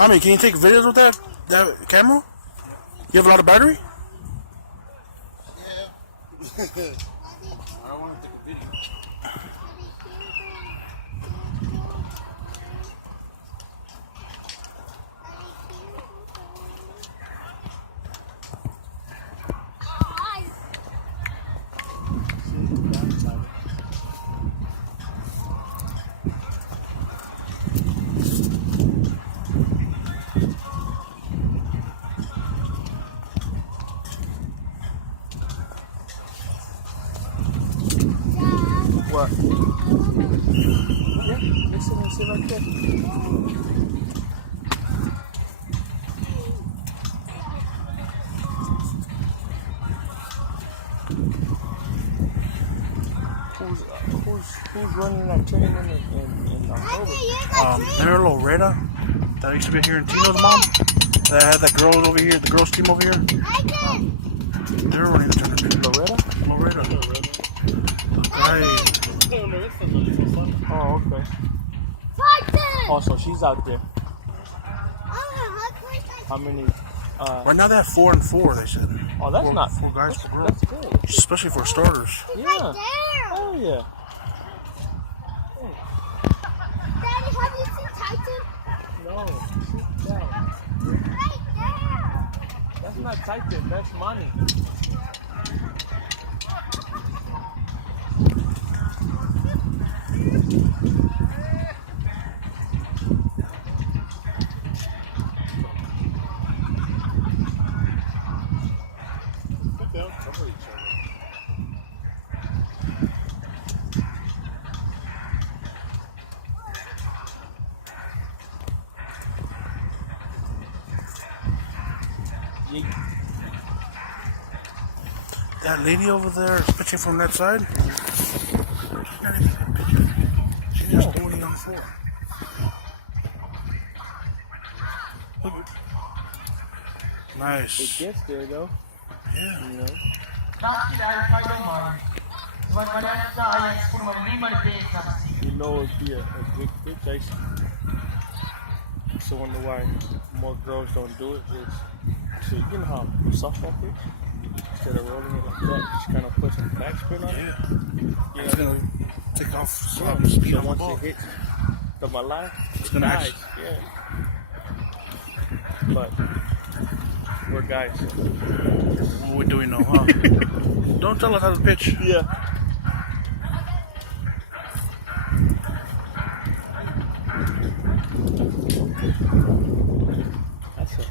I mean, can you take videos with that camera? You have a lot of battery? Yeah. I don't want to take a video. What? Yeah, listen and sit right there. Who's running that tournament in October? Remember Loretta that used to be here in Tino's mom? That had that girl over here, the girls team over here? They were running the tournament. Loretta. Right. Oh, okay. Oh, so she's out there. How many? Right now they have 4 and 4, they said. Oh, that's not... 4 guys per girl. That's good. Especially for starters. Yeah. Oh, yeah. Daddy, have you seen Titan? No, sit down. Right there. That's not Titan, that's money. That lady over there is pitching from that side. She's not even pitching. She's just holding on 4. Nice. It gets there, though. Yeah. You know? You know it'd be a good pitch. I so wonder why more girls don't do it. Is, you know how softball pitch? Instead of rolling it like that, just kind of put some backspin on it. Yeah. It's going to take off some Yeah. speed So on the once ball. it hits the malai, It's going to nice. actually... Yeah. But we're guys. What are we doing now, huh? Don't tell us how to pitch. Yeah. That's it.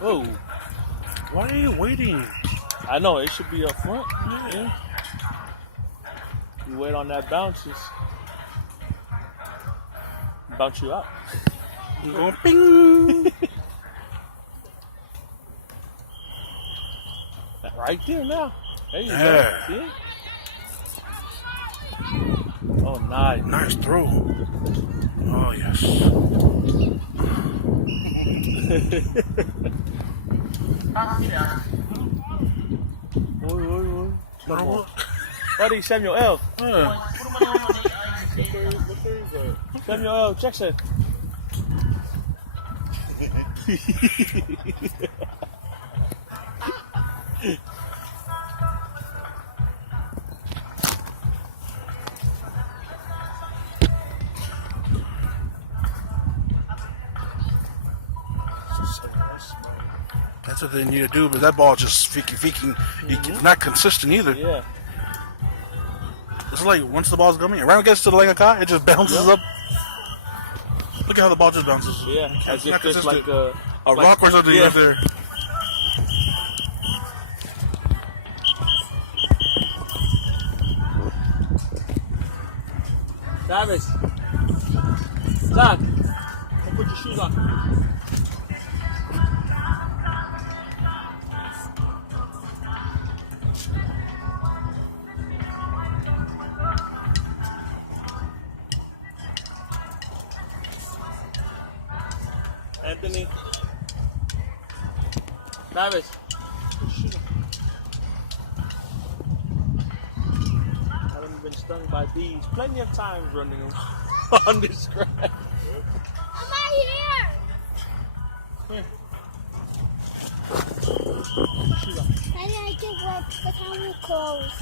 Oh, Why are you waiting? I know it should be up front. Yeah. You wait on that bounce, bounce you out. You go ping. Right there now. There you Yeah. go. See? Oh, nice. Nice throw. Oh, yes. Oi, oi, oi. What? Come on. Buddy, Samuel L. Yeah. Samuel L. Jackson. That's what they need to do, but that ball just freaking. It's not consistent either. Yeah. It's like once the ball's coming, around gets to the Langaka, it just bounces up. Look at how the ball just bounces. Yeah. It's As not if it's like consistent. a A rock or something yeah. right there. Travis. Zach. Come put your shoes on. Anthony. Travis. Haven't been stung by bees plenty of times running on this grass. I'm right here. Daddy, I can work, but I want clothes.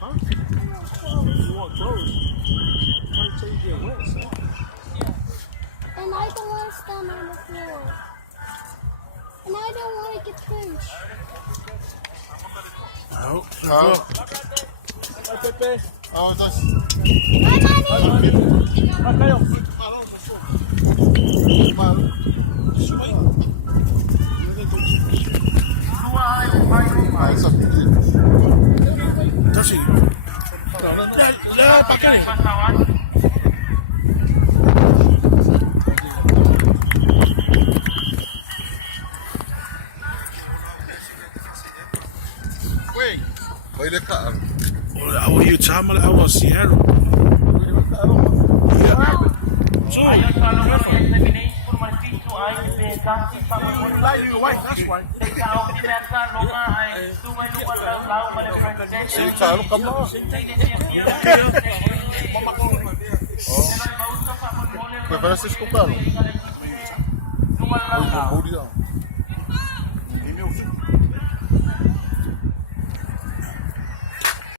Huh? I want clothes. You want clothes? Why until you get wet, son? And I don't want to stand on the floor. And I don't want to get pinched. Oh, Hi, Pepe. Oh, that's... Hi, Mommy. Hi, kayo. Kasi, pakai. Wait. Wait, look at him. Awak you sama lah awak Sierra. So, Ayon sa mga examination por malfito ay kasi you white, that's why. sa ako ni Mersa Longa ay sumay lugar lang lao malapit. Sige, talo ka mo. Foi para vocês compraram. Lugar lang lao. Murió.